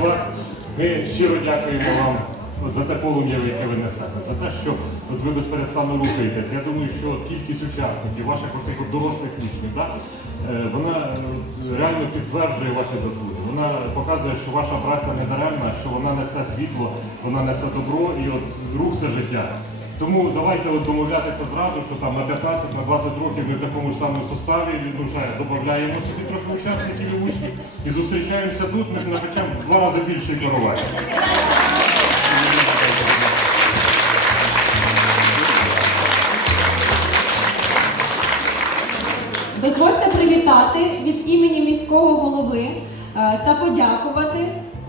вас. Ми щиро дякуємо вам за те полум'я, яке ви несете, за те, що от ви безперестанно рухаєтесь. Я думаю, що кількість учасників, ваших оцих дорослих учнів, да, е, вона е, реально підтверджує ваші заслуги. Вона показує, що ваша праця не даремна, що вона несе світло, вона несе добро і от рух це життя. Тому давайте домовлятися зразу, що там на 15, на 20 років ми в такому ж самому составі ну, додаємо собі трохи учасників і учнів і зустрічаємося тут, ми напечемо в два рази більше керування. Дозвольте привітати від імені міського голови е, та подякувати,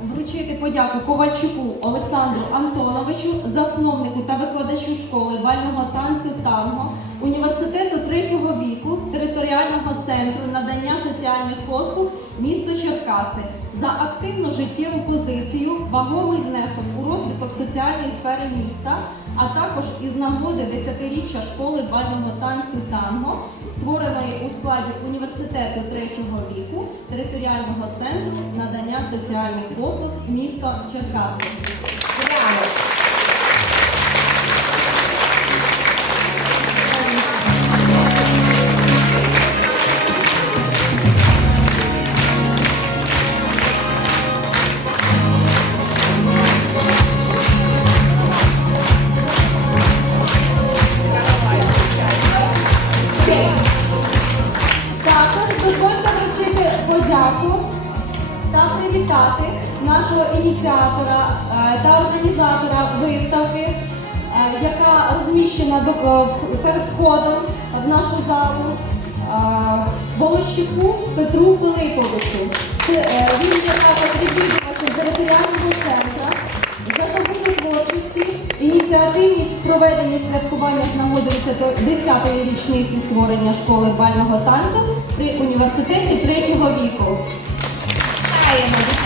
вручити подяку Ковальчуку Олександру Антоновичу, засновнику та викладачу школи бального танцю танго, університету третього віку, територіального центру надання соціальних послуг місто Черкаси за активну життєву позицію, вагомий внесок у розвиток соціальної сфери міста, а також із нагоди 10-річчя школи бального танцю танго, створеної у складі університету третього віку, територіального центру надання соціальних послуг міста Черкаси. Та привітати нашого ініціатора е, та організатора виставки, е, яка розміщена е, перед входом в нашу залу. Волощуку Петру Пилиповичу. Він є також відвідувачем територіального центру. За творчості, ініціативність в проведенні святкування з нагоди 10-ї річниці створення школи бального танцю при університеті третього віку. praia, irmão.